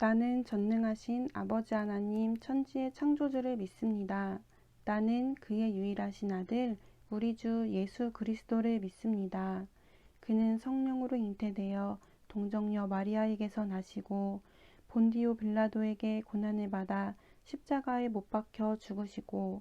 나는 전능하신 아버지 하나님 천지의 창조주를 믿습니다. 나는 그의 유일하신 아들 우리 주 예수 그리스도를 믿습니다. 그는 성령으로 잉태되어 동정녀 마리아에게서 나시고 본디오 빌라도에게 고난을 받아 십자가에 못 박혀 죽으시고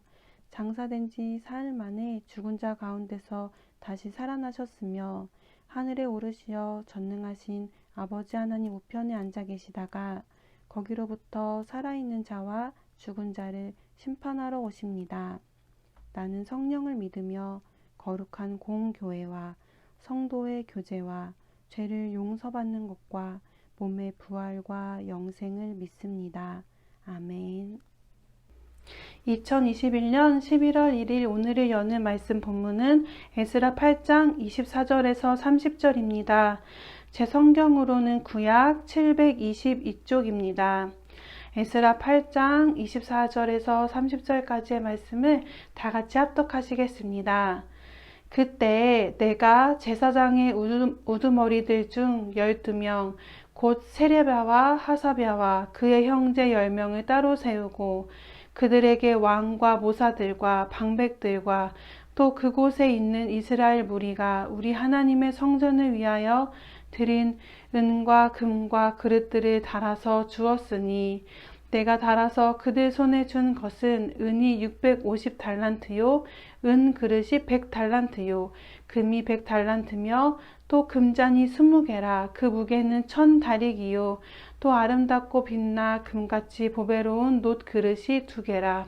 장사된 지 사흘 만에 죽은 자 가운데서 다시 살아나셨으며 하늘에 오르시어 전능하신 아버지 하나님 우편에 앉아 계시다가 거기로부터 살아있는 자와 죽은 자를 심판하러 오십니다. 나는 성령을 믿으며 거룩한 공교회와 성도의 교제와 죄를 용서받는 것과 몸의 부활과 영생을 믿습니다. 아멘. 2021년 11월 1일 오늘을 여는 말씀 본문은 에스라 8장 24절에서 30절입니다. 제 성경으로는 구약 722쪽입니다. 에스라 8장 24절에서 30절까지의 말씀을 다 같이 합독하시겠습니다. 그때 내가 제사장의 우두머리들 중 12명 곧 세레바와 하사랴와 그의 형제 10명을 따로 세우고 그들에게 왕과 모사들과 방백들과 또 그곳에 있는 이스라엘 무리가 우리 하나님의 성전을 위하여 드린 은과 금과 그릇들을 달아서 주었으니 내가 달아서 그들 손에 준 것은 은이 650달란트요 은 그릇이 100달란트요 금이 100달란트며 또 금잔이 20개라 그 무게는 1000다릭이요 또 아름답고 빛나 금같이 보배로운 놋 그릇이 2개라.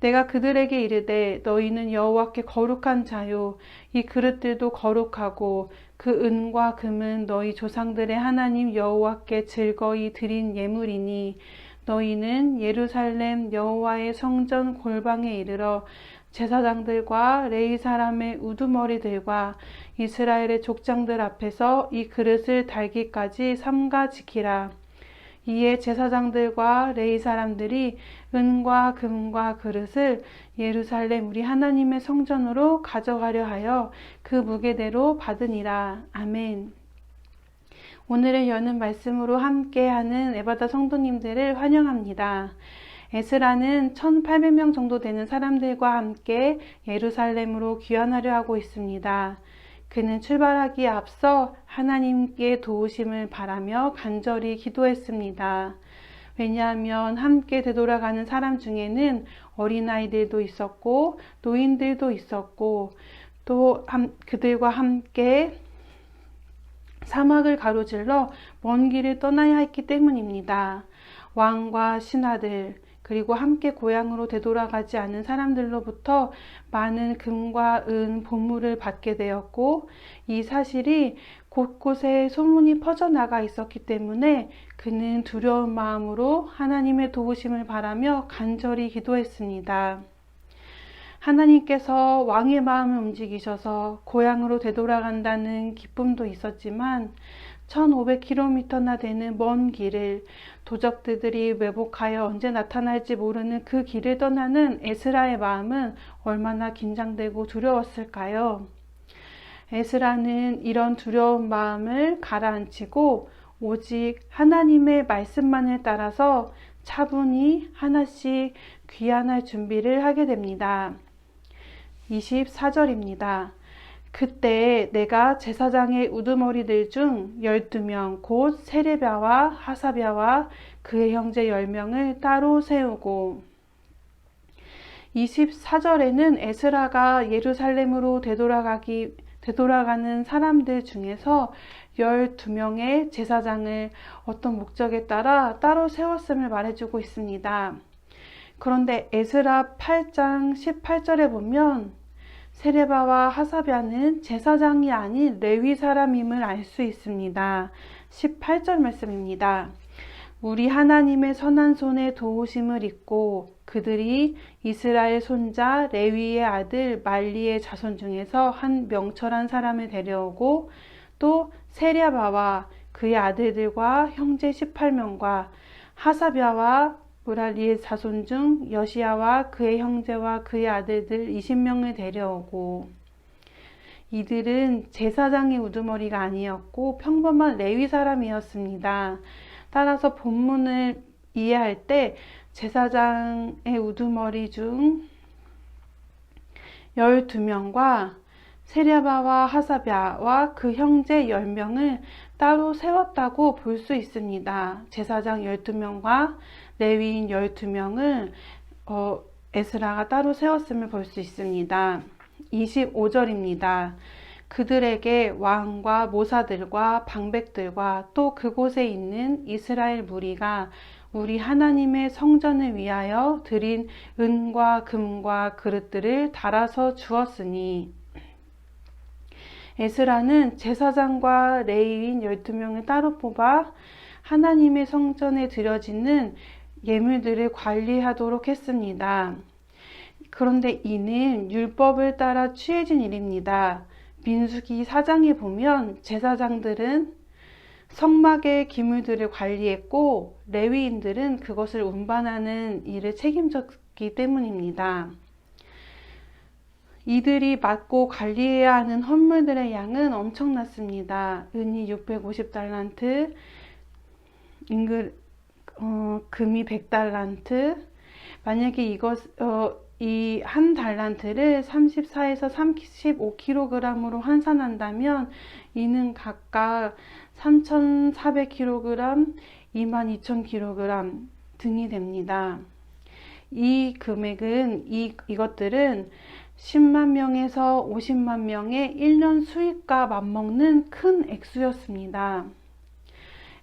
내가 그들에게 이르되 너희는 여호와께 거룩한 자요 이 그릇들도 거룩하고 그 은과 금은 너희 조상들의 하나님 여호와께 즐거이 드린 예물이니 너희는 예루살렘 여호와의 성전 골방에 이르러 제사장들과 레위 사람의 우두머리들과 이스라엘의 족장들 앞에서 이 그릇을 달기까지 삼가 지키라. 이에 제사장들과 레위 사람들이 은과 금과 그릇을 예루살렘 우리 하나님의 성전으로 가져가려 하여 그 무게대로 받으니라. 아멘. 오늘을 여는 말씀으로 함께하는 에바다 성도님들을 환영합니다. 에스라는 1800명 정도 되는 사람들과 함께 예루살렘으로 귀환하려 하고 있습니다. 그는 출발하기에 앞서 하나님께 도우심을 바라며 간절히 기도했습니다. 왜냐하면 함께 되돌아가는 사람 중에는 어린아이들도 있었고 노인들도 있었고 또 그들과 함께 사막을 가로질러 먼 길을 떠나야 했기 때문입니다. 왕과 신하들 그리고 함께 고향으로 되돌아가지 않은 사람들로부터 많은 금과 은, 보물을 받게 되었고 이 사실이 곳곳에 소문이 퍼져나가 있었기 때문에 그는 두려운 마음으로 하나님의 도우심을 바라며 간절히 기도했습니다. 하나님께서 왕의 마음을 움직이셔서 고향으로 되돌아간다는 기쁨도 있었지만 1500km나 되는 먼 길을 도적들이 매복하여 언제 나타날지 모르는 그 길을 떠나는 에스라의 마음은 얼마나 긴장되고 두려웠을까요? 에스라는 이런 두려운 마음을 가라앉히고 오직 하나님의 말씀만을 따라서 차분히 하나씩 귀환할 준비를 하게 됩니다. 24절입니다. 그때 내가 제사장의 우두머리들 중 12명 곧 세레바와 하사랴와 그의 형제 10명을 따로 세우고 24절에는 에스라가 예루살렘으로 되돌아가는 사람들 중에서 12명의 제사장을 어떤 목적에 따라 따로 세웠음을 말해주고 있습니다. 그런데 에스라 8장 18절에 보면 세레바와 하사랴는 제사장이 아닌 레위 사람임을 알 수 있습니다. 18절 말씀입니다. 우리 하나님의 선한 손에 도우심을 입고 그들이 이스라엘 손자 레위의 아들 말리의 자손 중에서 한 명철한 사람을 데려오고 또 세랴바와 그의 아들들과 형제 18명과 하사랴와 무랄리의 자손 중 여시야와 그의 형제와 그의 아들들 20명을 데려오고 이들은 제사장의 우두머리가 아니었고 평범한 레위 사람이었습니다. 따라서 본문을 이해할 때 제사장의 우두머리 중 12명과 세랴바와 하사랴와 그 형제 10명을 따로 세웠다고 볼 수 있습니다. 제사장 12명과 레위인 12명을 에스라가 따로 세웠음을 볼 수 있습니다. 25절입니다. 그들에게 왕과 모사들과 방백들과 또 그곳에 있는 이스라엘 무리가 우리 하나님의 성전을 위하여 드린 은과 금과 그릇들을 달아서 주었으니, 에스라는 제사장과 레위인 12명을 따로 뽑아 하나님의 성전에 드려지는 예물들을 관리하도록 했습니다. 그런데 이는 율법을 따라 취해진 일입니다. 민수기 4장에 보면 제사장들은 성막의 기물들을 관리했고 레위인들은 그것을 운반하는 일을 책임졌기 때문입니다. 이들이 맡고 관리해야 하는 헌물들의 양은 엄청났습니다. 은이 650달란트, 금이 100달란트. 만약에 이 한 달란트를 34에서 35kg으로 환산한다면 이는 각각 3,400kg, 22,000kg 등이 됩니다. 이 금액은 이것들은 10만 명에서 50만 명의 1년 수입과 맞먹는 큰 액수였습니다.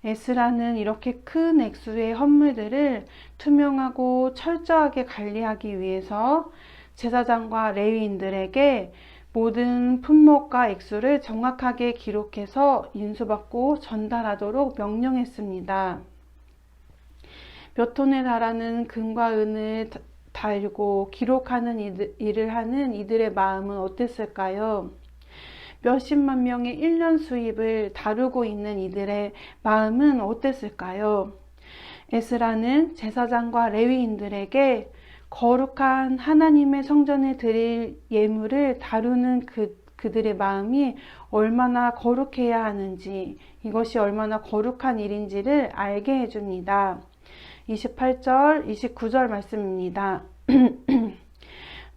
에스라는 이렇게 큰 액수의 헌물들을 투명하고 철저하게 관리하기 위해서 제사장과 레위인들에게 모든 품목과 액수를 정확하게 기록해서 인수받고 전달하도록 명령했습니다. 몇 톤에 달하는 금과 은을 달고 기록하는 일을 하는 이들의 마음은 어땠을까요? 몇십만 명의 1년 수입을 다루고 있는 이들의 마음은 어땠을까요? 에스라는 제사장과 레위인들에게 거룩한 하나님의 성전에 드릴 예물을 다루는 그들의 마음이 얼마나 거룩해야 하는지, 이것이 얼마나 거룩한 일인지를 알게 해줍니다. 28절, 29절 말씀입니다.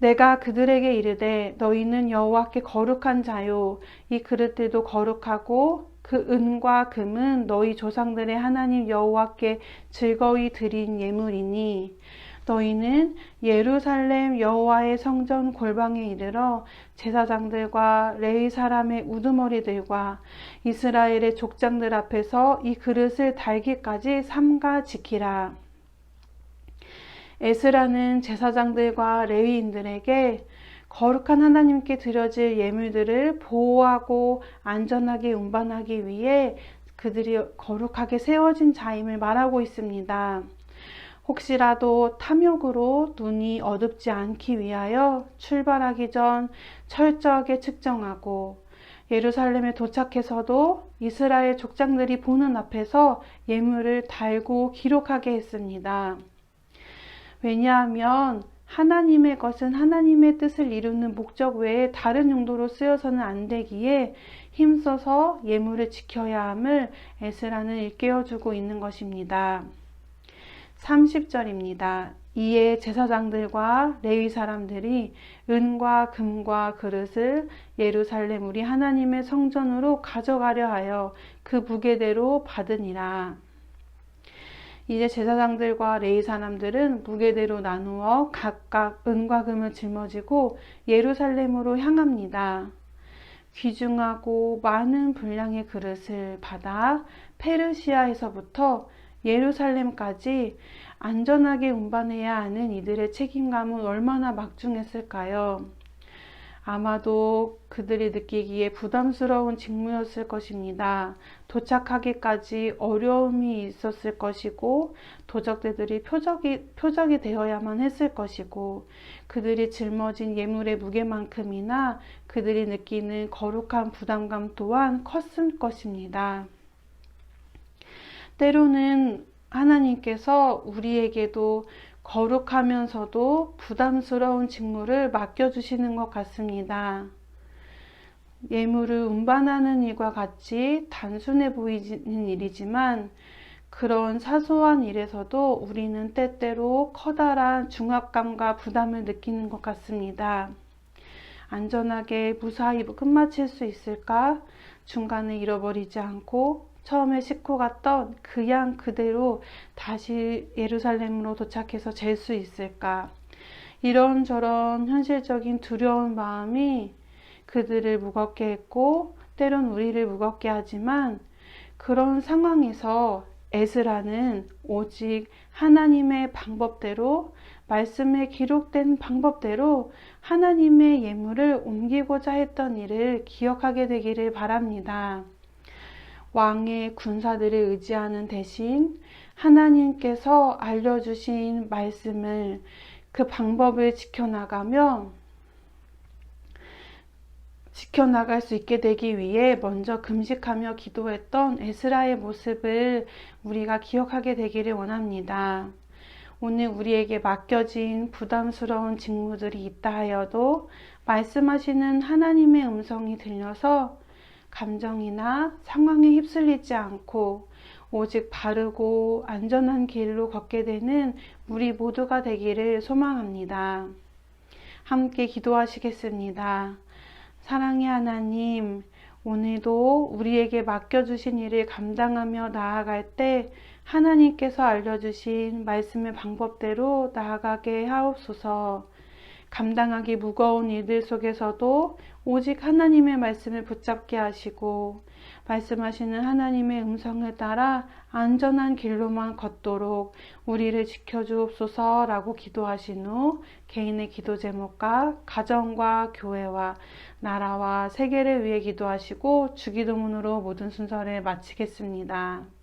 내가 그들에게 이르되 너희는 여호와께 거룩한 자요, 이 그릇들도 거룩하고 그 은과 금은 너희 조상들의 하나님 여호와께 즐거이 드린 예물이니, 너희는 예루살렘 여호와의 성전 골방에 이르러 제사장들과 레위 사람의 우두머리들과 이스라엘의 족장들 앞에서 이 그릇을 달기까지 삼가 지키라. 에스라는 제사장들과 레위인들에게 거룩한 하나님께 드려질 예물들을 보호하고 안전하게 운반하기 위해 그들이 거룩하게 세워진 자임을 말하고 있습니다. 혹시라도 탐욕으로 눈이 어둡지 않기 위하여 출발하기 전 철저하게 측정하고 예루살렘에 도착해서도 이스라엘 족장들이 보는 앞에서 예물을 달고 기록하게 했습니다. 왜냐하면 하나님의 것은 하나님의 뜻을 이루는 목적 외에 다른 용도로 쓰여서는 안 되기에 힘써서 예물을 지켜야 함을 에스라는 일깨워주고 있는 것입니다. 30절입니다. 이에 제사장들과 레위 사람들이 은과 금과 그릇을 예루살렘 우리 하나님의 성전으로 가져가려 하여 그 무게대로 받으니라. 이제 제사장들과 레위 사람들은 무게대로 나누어 각각 은과 금을 짊어지고 예루살렘으로 향합니다. 귀중하고 많은 분량의 그릇을 받아 페르시아에서부터 예루살렘까지 안전하게 운반해야 하는 이들의 책임감은 얼마나 막중했을까요? 아마도 그들이 느끼기에 부담스러운 직무였을 것입니다. 도착하기까지 어려움이 있었을 것이고 도적들이 표적이 되어야만 했을 것이고 그들이 짊어진 예물의 무게만큼이나 그들이 느끼는 거룩한 부담감 또한 컸을 것입니다. 때로는 하나님께서 우리에게도 거룩하면서도 부담스러운 직무를 맡겨주시는 것 같습니다. 예물을 운반하는 일과 같이 단순해 보이는 일이지만 그런 사소한 일에서도 우리는 때때로 커다란 중압감과 부담을 느끼는 것 같습니다. 안전하게 무사히 끝마칠 수 있을까? 중간에 잃어버리지 않고 처음에 싣고 갔던 그 양 그대로 다시 예루살렘으로 도착해서 잴 수 있을까? 이런저런 현실적인 두려운 마음이 그들을 무겁게 했고 때론 우리를 무겁게 하지만 그런 상황에서 에스라는 오직 하나님의 방법대로 말씀에 기록된 방법대로 하나님의 예물을 옮기고자 했던 일을 기억하게 되기를 바랍니다. 왕의 군사들을 의지하는 대신 하나님께서 알려주신 말씀을 그 방법을 지켜나갈 수 있게 되기 위해 먼저 금식하며 기도했던 에스라의 모습을 우리가 기억하게 되기를 원합니다. 오늘 우리에게 맡겨진 부담스러운 직무들이 있다 하여도 말씀하시는 하나님의 음성이 들려서 감정이나 상황에 휩쓸리지 않고 오직 바르고 안전한 길로 걷게 되는 우리 모두가 되기를 소망합니다. 함께 기도하시겠습니다. 사랑의 하나님, 오늘도 우리에게 맡겨주신 일을 감당하며 나아갈 때 하나님께서 알려주신 말씀의 방법대로 나아가게 하옵소서. 감당하기 무거운 일들 속에서도 오직 하나님의 말씀을 붙잡게 하시고 말씀하시는 하나님의 음성을 따라 안전한 길로만 걷도록 우리를 지켜주옵소서라고 기도하신 후 개인의 기도 제목과 가정과 교회와 나라와 세계를 위해 기도하시고 주기도문으로 모든 순서를 마치겠습니다.